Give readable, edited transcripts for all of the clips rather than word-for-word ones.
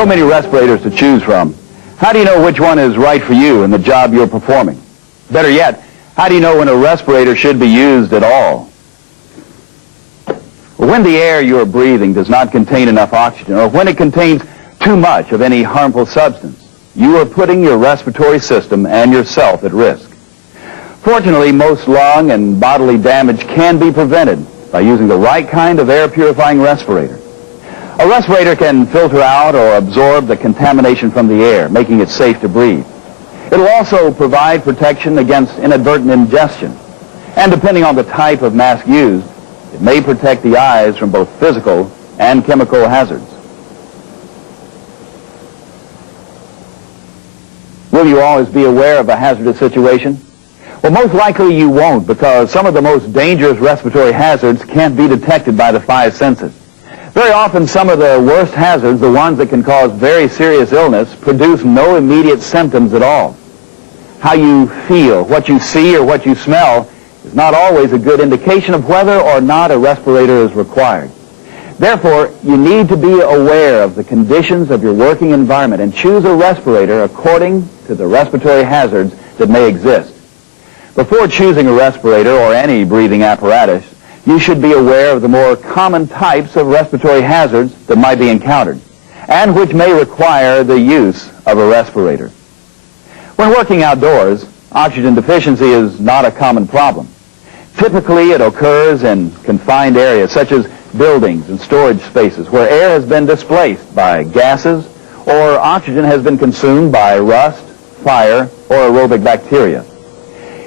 so many respirators to choose from. How do you know which one is right for you and the job you're performing? Better yet, how do you know when a respirator should be used at all? Well, when the air you're breathing does not contain enough oxygen, or when it contains too much of any harmful substance, you are putting your respiratory system and yourself at risk. Fortunately, most lung and bodily damage can be prevented by using the right kind of air-purifying respirator. A respirator can filter out or absorb the contamination from the air, making it safe to breathe. It will also provide protection against inadvertent ingestion. And depending on the type of mask used, it may protect the eyes from both physical and chemical hazards. Will you always be aware of a hazardous situation? Well, most likely you won't, because some of the most dangerous respiratory hazards can't be detected by the five senses. Very often some of the worst hazards, the ones that can cause very serious illness, produce no immediate symptoms at all. How you feel, what you see, or what you smell is not always a good indication of whether or not a respirator is required. Therefore, you need to be aware of the conditions of your working environment and choose a respirator according to the respiratory hazards that may exist. Before choosing a respirator or any breathing apparatus, you should be aware of the more common types of respiratory hazards that might be encountered and which may require the use of a respirator. When working outdoors, oxygen deficiency is not a common problem. Typically, it occurs in confined areas such as buildings and storage spaces where air has been displaced by gases or oxygen has been consumed by rust, fire, or aerobic bacteria.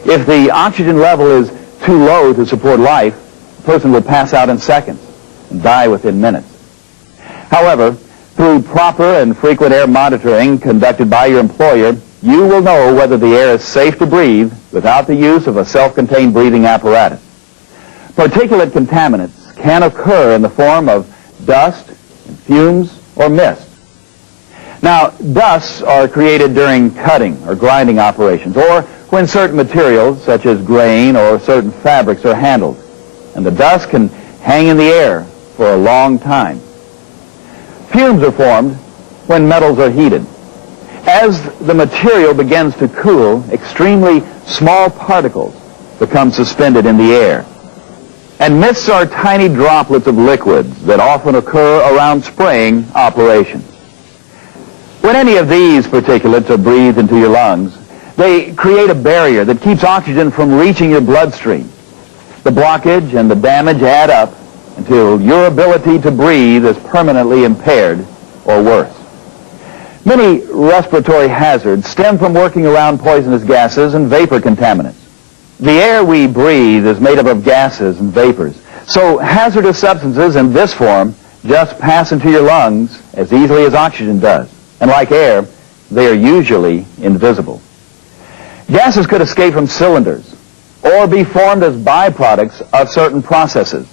If the oxygen level is too low to support life, the person will pass out in seconds and die within minutes. However, through proper and frequent air monitoring conducted by your employer, you will know whether the air is safe to breathe without the use of a self-contained breathing apparatus. Particulate contaminants can occur in the form of dust, fumes, or mist. Now, dusts are created during cutting or grinding operations, or when certain materials, such as grain or certain fabrics, are handled, and the dust can hang in the air for a long time. Fumes are formed when metals are heated. As the material begins to cool, extremely small particles become suspended in the air. And mists are tiny droplets of liquids that often occur around spraying operations. When any of these particulates are breathed into your lungs, they create a barrier that keeps oxygen from reaching your bloodstream. The blockage and the damage add up until your ability to breathe is permanently impaired or worse. Many respiratory hazards stem from working around poisonous gases and vapor contaminants. The air we breathe is made up of gases and vapors, so hazardous substances in this form just pass into your lungs as easily as oxygen does. And like air, they are usually invisible. Gases could escape from cylinders or be formed as byproducts of certain processes.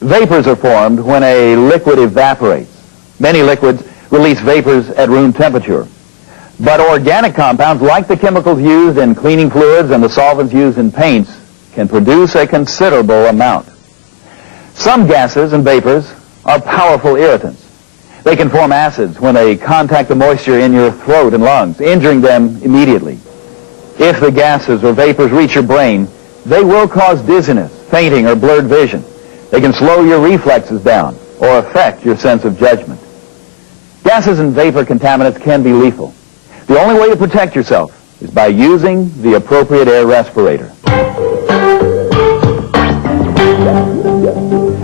Vapors are formed when a liquid evaporates. Many liquids release vapors at room temperature. But organic compounds, like the chemicals used in cleaning fluids and the solvents used in paints, can produce a considerable amount. Some gases and vapors are powerful irritants. They can form acids when they contact the moisture in your throat and lungs, injuring them immediately. If the gases or vapors reach your brain, they will cause dizziness, fainting, or blurred vision. They can slow your reflexes down or affect your sense of judgment. Gases and vapor contaminants can be lethal. The only way to protect yourself is by using the appropriate air respirator.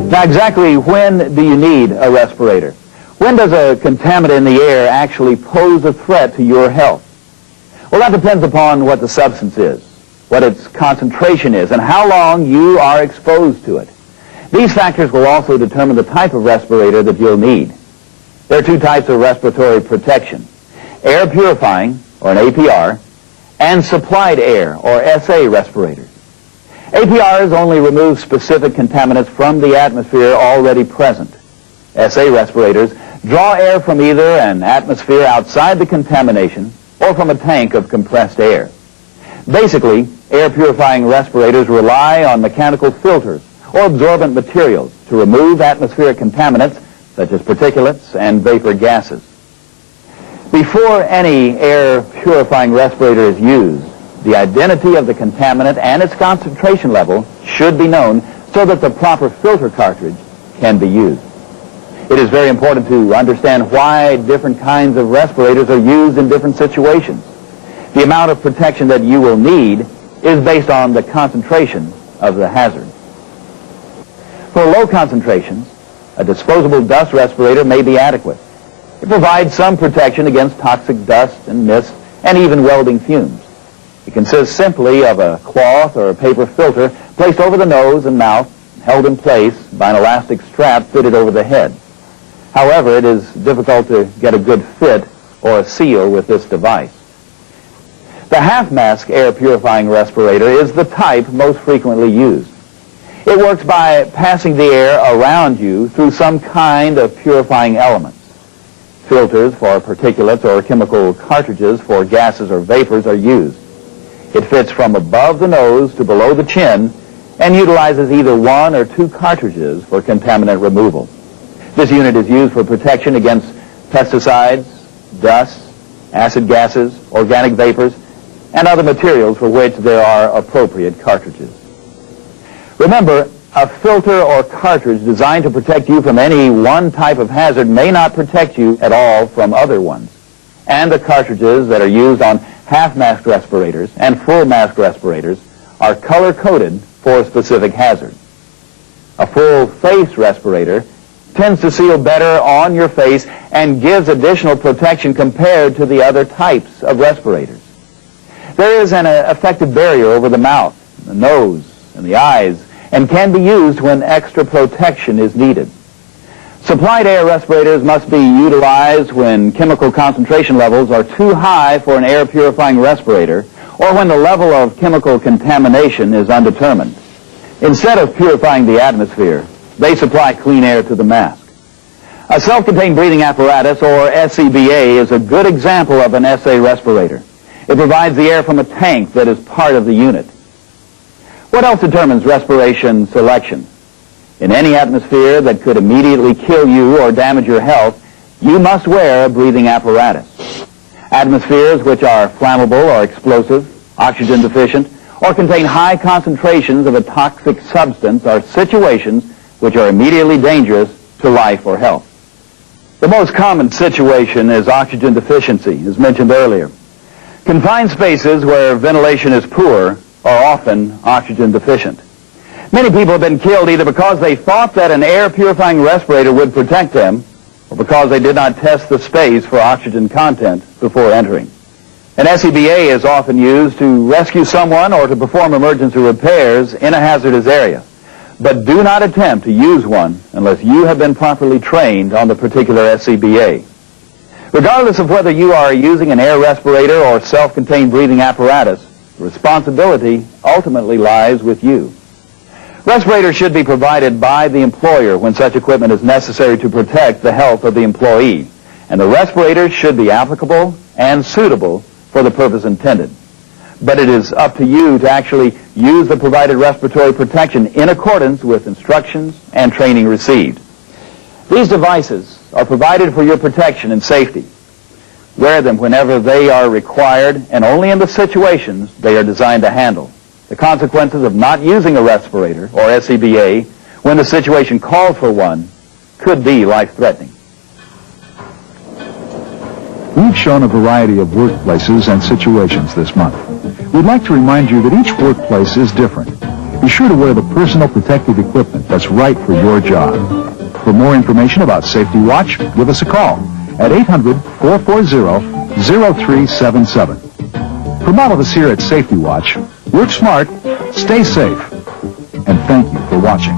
Now, exactly when do you need a respirator? When does a contaminant in the air actually pose a threat to your health? Well, that depends upon what the substance is, what its concentration is, and how long you are exposed to it. These factors will also determine the type of respirator that you'll need. There are two types of respiratory protection: air purifying, or an APR, and supplied air, or SA respirators. APRs only remove specific contaminants from the atmosphere already present. SA respirators draw air from either an atmosphere outside the contamination or from a tank of compressed air. Basically, air purifying respirators rely on mechanical filters or absorbent materials to remove atmospheric contaminants such as particulates and vapor gases. Before any air purifying respirator is used, the identity of the contaminant and its concentration level should be known so that the proper filter cartridge can be used. It is very important to understand why different kinds of respirators are used in different situations. The amount of protection that you will need is based on the concentration of the hazard. For low concentrations, a disposable dust respirator may be adequate. It provides some protection against toxic dust and mist and even welding fumes. It consists simply of a cloth or a paper filter placed over the nose and mouth, held in place by an elastic strap fitted over the head. However, it is difficult to get a good fit or a seal with this device. The half-mask air purifying respirator is the type most frequently used. It works by passing the air around you through some kind of purifying elements. Filters for particulates or chemical cartridges for gases or vapors are used. It fits from above the nose to below the chin and utilizes either one or two cartridges for contaminant removal. This unit is used for protection against pesticides, dust, acid gases, organic vapors, and other materials for which there are appropriate cartridges. Remember, a filter or cartridge designed to protect you from any one type of hazard may not protect you at all from other ones. And the cartridges that are used on half-mask respirators and full-mask respirators are color-coded for a specific hazard. A full-face respirator tends to seal better on your face and gives additional protection compared to the other types of respirators. There is an effective barrier over the mouth, the nose, and the eyes, and can be used when extra protection is needed. Supplied air respirators must be utilized when chemical concentration levels are too high for an air purifying respirator or when the level of chemical contamination is undetermined. Instead of purifying the atmosphere, they supply clean air to the mask. A self-contained breathing apparatus, or SCBA, is a good example of an SA respirator. It provides the air from a tank that is part of the unit. What else determines respiration selection? In any atmosphere that could immediately kill you or damage your health, you must wear a breathing apparatus. Atmospheres which are flammable or explosive, oxygen deficient, or contain high concentrations of a toxic substance are situations which are immediately dangerous to life or health. The most common situation is oxygen deficiency, as mentioned earlier. Confined spaces where ventilation is poor are often oxygen deficient. Many people have been killed either because they thought that an air purifying respirator would protect them or because they did not test the space for oxygen content before entering. An SCBA is often used to rescue someone or to perform emergency repairs in a hazardous area. But do not attempt to use one unless you have been properly trained on the particular SCBA. Regardless of whether you are using an air respirator or self-contained breathing apparatus, the responsibility ultimately lies with you. Respirators should be provided by the employer when such equipment is necessary to protect the health of the employee, and the respirators should be applicable and suitable for the purpose intended. But it is up to you to actually use the provided respiratory protection in accordance with instructions and training received. These devices are provided for your protection and safety. Wear them whenever they are required and only in the situations they are designed to handle. The consequences of not using a respirator or SCBA when the situation calls for one could be life-threatening. We've shown a variety of workplaces and situations this month. We'd like to remind you that each workplace is different. Be sure to wear the personal protective equipment that's right for your job. For more information about Safety Watch, give us a call at 800-440-0377. From all of us here at Safety Watch, work smart, stay safe, and thank you for watching.